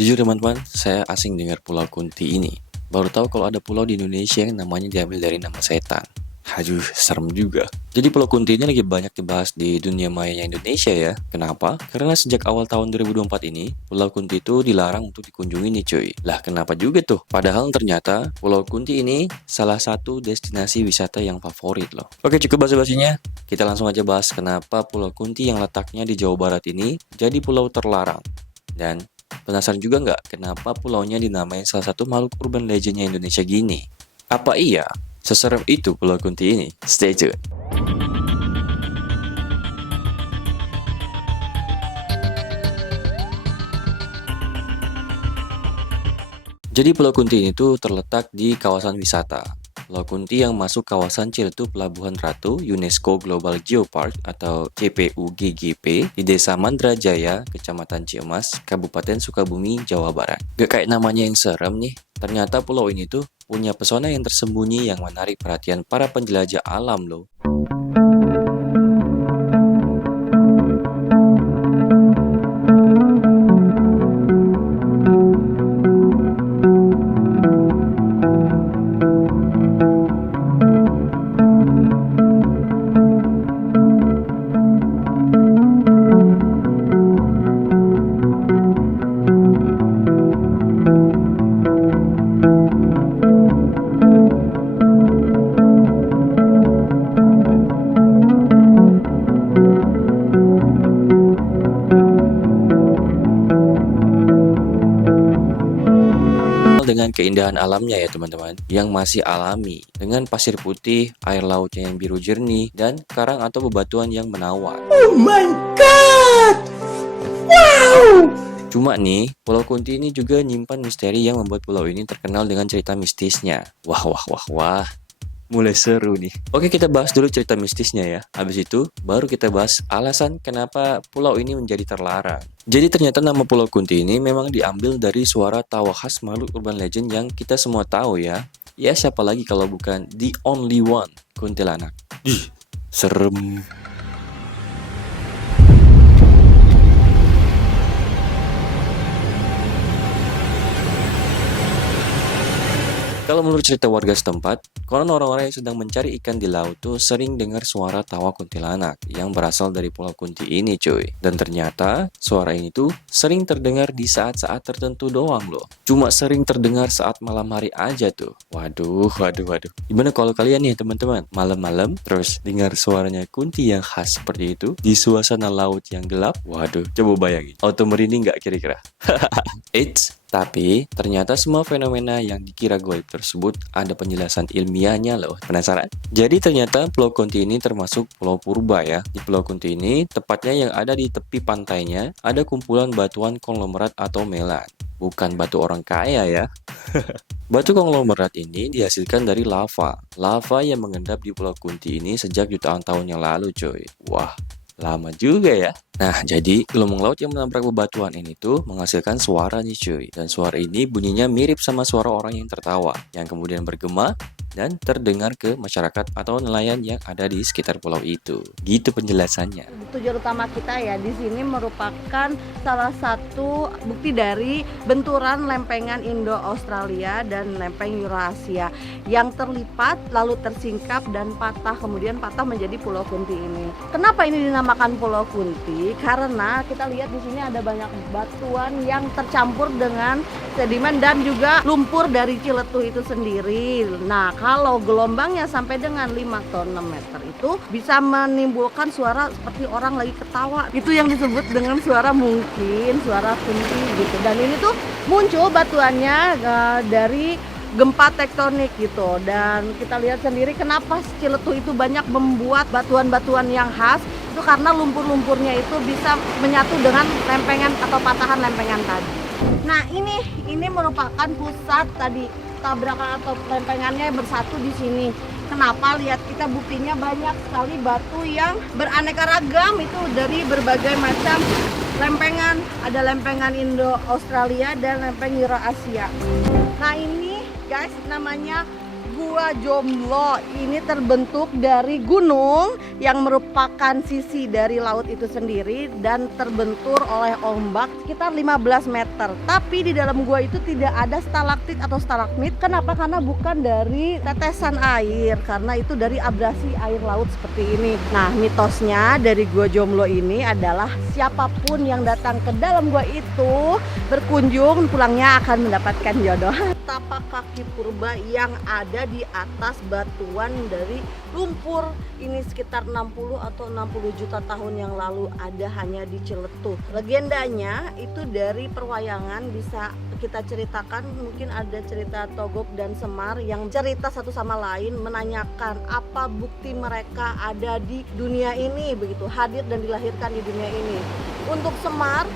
Jujur teman-teman, saya asing dengar Pulau Kunti ini. Baru tahu kalau ada pulau di Indonesia yang namanya diambil dari nama setan. Aduh, serem juga. Jadi Pulau Kunti ini lagi banyak dibahas di dunia mayanya Indonesia ya. Kenapa? Karena sejak awal tahun 2024 ini, Pulau Kunti itu dilarang untuk dikunjungi nih cuy. Lah kenapa juga tuh? Padahal ternyata Pulau Kunti ini salah satu destinasi wisata yang favorit loh. Oke, cukup basa-basinya. Kita langsung aja bahas kenapa Pulau Kunti yang letaknya di Jawa Barat ini jadi pulau terlarang. Dan penasaran juga nggak kenapa pulaunya dinamai salah satu makhluk urban legendnya Indonesia gini? Apa iya seserem itu Pulau Kunti ini? Stay tune. Jadi Pulau Kunti ini tuh terletak di kawasan wisata. Pulau Kunti yang masuk kawasan Ciletu Pelabuhan Ratu UNESCO Global Geopark atau CPUGGP di Desa Mandrajaya, Kecamatan Ciamas, Kabupaten Sukabumi, Jawa Barat. Gak kayak namanya yang serem nih, ternyata pulau ini tuh punya pesona yang tersembunyi yang menarik perhatian para penjelajah alam loh. Dengan keindahan alamnya ya teman-teman, yang masih alami, dengan pasir putih, air lautnya yang biru jernih, dan karang atau bebatuan yang menawan. Oh my god! Wow! Cuma nih, Pulau Kunti ini juga nyimpan misteri yang membuat pulau ini terkenal dengan cerita mistisnya. Wah, wah, wah, wah. Mulai seru nih. Oke, kita bahas dulu cerita mistisnya ya. Habis itu, baru kita bahas alasan kenapa pulau ini menjadi terlarang. Jadi ternyata nama Pulau Kunti ini memang diambil dari suara tawa khas makhluk urban legend yang kita semua tahu ya. Ya siapa lagi kalau bukan the only one, kuntilanak. Ih, serem. Kalau menurut cerita warga setempat, konon orang-orang yang sedang mencari ikan di laut tuh sering dengar suara tawa kuntilanak yang berasal dari Pulau Kunti ini cuy. Dan ternyata suara ini tuh sering terdengar di saat-saat tertentu doang loh. Cuma sering terdengar saat malam hari aja tuh. Waduh, waduh, waduh. Gimana kalau kalian nih teman-teman, malam-malam terus dengar suaranya kunti yang khas seperti itu di suasana laut yang gelap? Waduh, coba bayangin. Auto merinding nggak kira-kira? Eits, tapi ternyata semua fenomena yang dikira goib tersebut ada penjelasan ilmiahnya loh. Penasaran? Jadi ternyata Pulau Kunti ini termasuk Pulau Purba ya. Di Pulau Kunti ini, tepatnya yang ada di tepi pantainya, ada kumpulan batuan konglomerat atau melan. Bukan batu orang kaya ya. Batu konglomerat ini dihasilkan dari lava. Lava yang mengendap di Pulau Kunti ini sejak jutaan tahun yang lalu coy. Wah, lama juga ya. Nah, jadi gelombang laut yang menabrak bebatuan ini tuh menghasilkan suara nih cuy. Dan suara ini bunyinya mirip sama suara orang yang tertawa, yang kemudian bergema dan terdengar ke masyarakat atau nelayan yang ada di sekitar pulau itu. Gitu penjelasannya. Tujuan utama kita ya di sini merupakan salah satu bukti dari benturan lempengan Indo-Australia dan lempeng Eurasia yang terlipat lalu tersingkap dan patah, kemudian patah menjadi Pulau Kunti ini. Kenapa ini dinamakan Pulau Kunti? Karena kita lihat di sini ada banyak batuan yang tercampur dengan sedimen dan juga lumpur dari Ciletu itu sendiri. Nah, kalau gelombangnya sampai dengan 5 atau 6 meter itu bisa menimbulkan suara seperti orang lagi ketawa. Itu yang disebut dengan suara mungkin, suara kunti gitu. Dan ini tuh muncul batuannya dari gempa tektonik gitu. Dan kita lihat sendiri kenapa Ciletu itu banyak membuat batuan-batuan yang khas. Itu karena lumpur-lumpurnya itu bisa menyatu dengan lempengan atau patahan lempengan tadi. Nah, ini merupakan pusat tadi tabrakan atau lempengannya bersatu di sini. Kenapa? Lihat kita buktinya banyak sekali batu yang beraneka ragam itu dari berbagai macam lempengan. Ada lempengan Indo-Australia dan lempeng Eurasia. Nah, ini guys namanya Gua Jomblo ini terbentuk dari gunung yang merupakan sisi dari laut itu sendiri dan terbentur oleh ombak sekitar 15 meter. Tapi di dalam gua itu tidak ada stalaktit atau stalagmit. Kenapa? Karena bukan dari tetesan air, karena itu dari abrasi air laut seperti ini. Nah, mitosnya dari Gua Jomblo ini adalah siapapun yang datang ke dalam gua itu berkunjung pulangnya akan mendapatkan jodoh. Tapak kaki purba yang ada di atas batuan dari lumpur ini sekitar 60 atau 60 juta tahun yang lalu ada hanya di Ciletuh. Legendanya itu dari perwayangan bisa kita ceritakan, mungkin ada cerita Togog dan Semar yang cerita satu sama lain menanyakan apa bukti mereka ada di dunia ini, begitu hadir dan dilahirkan di dunia ini. Untuk Semar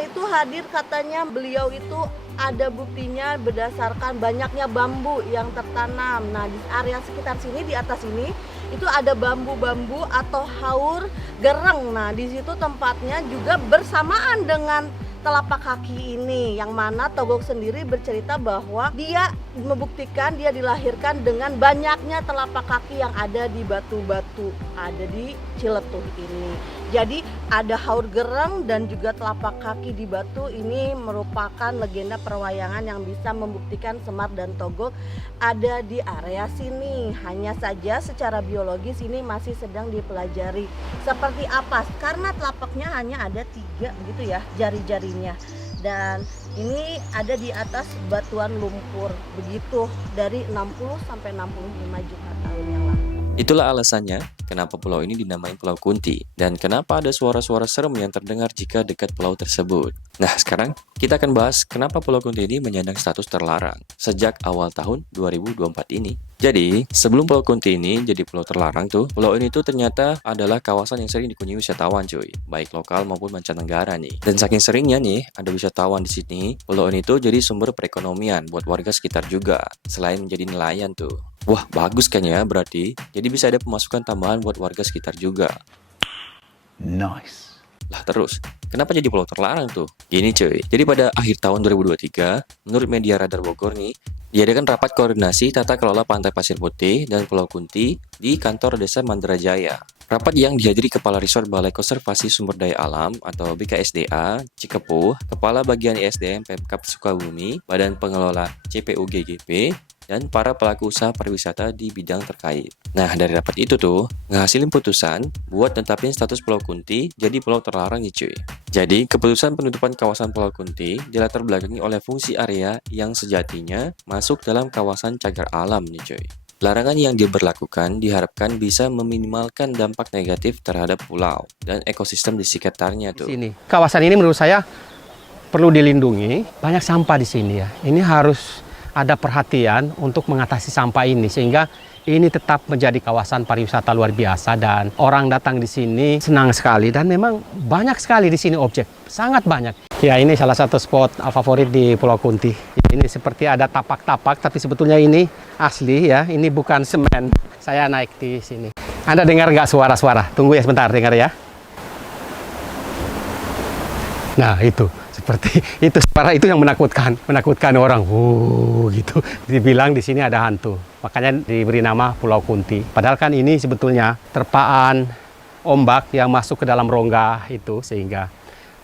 itu hadir katanya beliau itu ada buktinya berdasarkan banyaknya bambu yang tertanam. Nah, di area sekitar sini, di atas ini itu ada bambu-bambu atau haur gereng. Nah, di situ tempatnya juga bersamaan dengan telapak kaki ini, yang mana Togog sendiri bercerita bahwa dia membuktikan dia dilahirkan dengan banyaknya telapak kaki yang ada di batu-batu ada di Ciletuh ini. Jadi ada haur gereng dan juga telapak kaki di batu. Ini merupakan legenda perwayangan yang bisa membuktikan Semar dan Togog ada di area sini. Hanya saja secara biologis ini masih sedang dipelajari seperti apa, karena telapaknya hanya ada 3 gitu ya jari-jarinya, dan ini ada di atas batuan lumpur begitu dari 60 sampai 65 juta tahun yang lalu. Itulah alasannya kenapa pulau ini dinamai Pulau Kunti dan kenapa ada suara-suara serem yang terdengar jika dekat pulau tersebut. Nah, sekarang kita akan bahas kenapa Pulau Kunti ini menyandang status terlarang sejak awal tahun 2024 ini. Jadi, sebelum Pulau Kunti ini jadi pulau terlarang tuh, pulau ini tuh ternyata adalah kawasan yang sering dikunjungi wisatawan cuy, baik lokal maupun mancanegara nih. Dan saking seringnya nih ada wisatawan di sini, pulau ini tuh jadi sumber perekonomian buat warga sekitar juga, selain menjadi nelayan tuh. Wah, bagus kan ya berarti. Jadi bisa ada pemasukan tambahan buat warga sekitar juga. Nice. Lah terus, kenapa jadi pulau terlarang tuh? Gini cuy, jadi pada akhir tahun 2023, menurut media Radar Bogor nih, diadakan rapat koordinasi tata kelola Pantai Pasir Putih dan Pulau Kunti di kantor Desa Mandrajaya. Rapat yang dihadiri Kepala Resort Balai Konservasi Sumber Daya Alam atau BKSDA Cikepuh, Kepala Bagian ISDM Pemkab Sukabumi, Badan Pengelola CPU GGP, dan para pelaku usaha pariwisata di bidang terkait. Nah, dari rapat itu tuh, ngehasilin putusan buat netapin status Pulau Kunti jadi pulau terlarang nih cuy. Jadi, keputusan penutupan kawasan Pulau Kunti dilatar belakangi oleh fungsi area yang sejatinya masuk dalam kawasan cagar alam nih cuy. Larangan yang diberlakukan diharapkan bisa meminimalkan dampak negatif terhadap pulau dan ekosistem di sekitarnya tuh. Sini. Kawasan ini menurut saya perlu dilindungi. Banyak sampah di sini ya. Ini harus ada perhatian untuk mengatasi sampah ini sehingga ini tetap menjadi kawasan pariwisata luar biasa dan orang datang di sini senang sekali dan memang banyak sekali di sini objek, sangat banyak. Ya, ini salah satu spot favorit di Pulau Kunti. Ini seperti ada tapak-tapak tapi sebetulnya ini asli ya, ini bukan semen. Saya naik di sini. Anda dengar nggak suara-suara? Tunggu ya sebentar, dengar ya. Nah, itu seperti itu suara itu yang menakutkan orang. Gitu. Dibilang di sini ada hantu. Makanya diberi nama Pulau Kunti. Padahal kan ini sebetulnya terpaan ombak yang masuk ke dalam rongga itu sehingga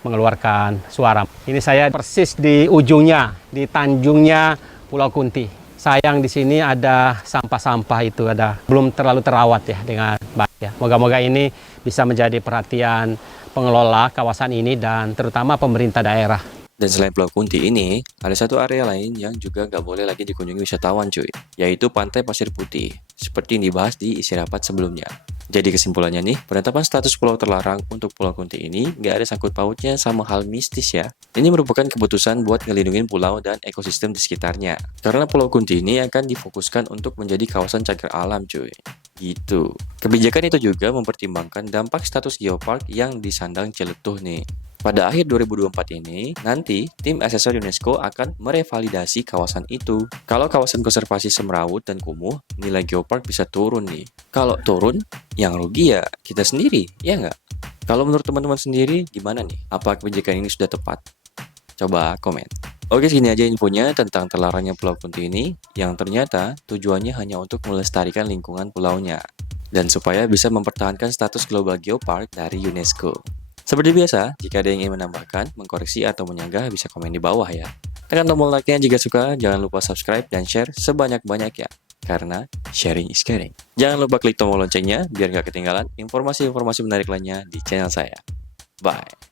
mengeluarkan suara. Ini saya persis di ujungnya, di tanjungnya Pulau Kunti. Sayang di sini ada sampah-sampah itu belum terlalu terawat ya dengan baik ya. Moga-moga ini bisa menjadi perhatian pengelola kawasan ini dan terutama pemerintah daerah. Dan selain Pulau Kunti ini, ada satu area lain yang juga nggak boleh lagi dikunjungi wisatawan cuy, yaitu Pantai Pasir Putih, seperti yang dibahas di isi rapat sebelumnya. Jadi kesimpulannya nih, penetapan status pulau terlarang untuk Pulau Kunti ini nggak ada sangkut pautnya sama hal mistis ya. Ini merupakan keputusan buat ngelindungin pulau dan ekosistem di sekitarnya. Karena Pulau Kunti ini akan difokuskan untuk menjadi kawasan cagar alam cuy. Gitu. Kebijakan itu juga mempertimbangkan dampak status geopark yang disandang Ciletuh nih. Pada akhir 2024 ini, nanti tim asesor UNESCO akan merevalidasi kawasan itu. Kalau kawasan konservasi semrawut dan kumuh, nilai geopark bisa turun nih. Kalau turun, yang rugi ya kita sendiri, ya nggak? Kalau menurut teman-teman sendiri, gimana nih? Apa kebijakan ini sudah tepat? Coba komen. Oke, segini aja infonya tentang terlarangnya Pulau Kunti ini, yang ternyata tujuannya hanya untuk melestarikan lingkungan pulaunya, dan supaya bisa mempertahankan status Global Geopark dari UNESCO. Seperti biasa, jika ada yang ingin menambahkan, mengkoreksi, atau menyanggah, bisa komen di bawah ya. Tekan tombol like-nya jika suka, jangan lupa subscribe dan share sebanyak-banyaknya, karena sharing is caring. Jangan lupa klik tombol loncengnya, biar nggak ketinggalan informasi-informasi menarik lainnya di channel saya. Bye!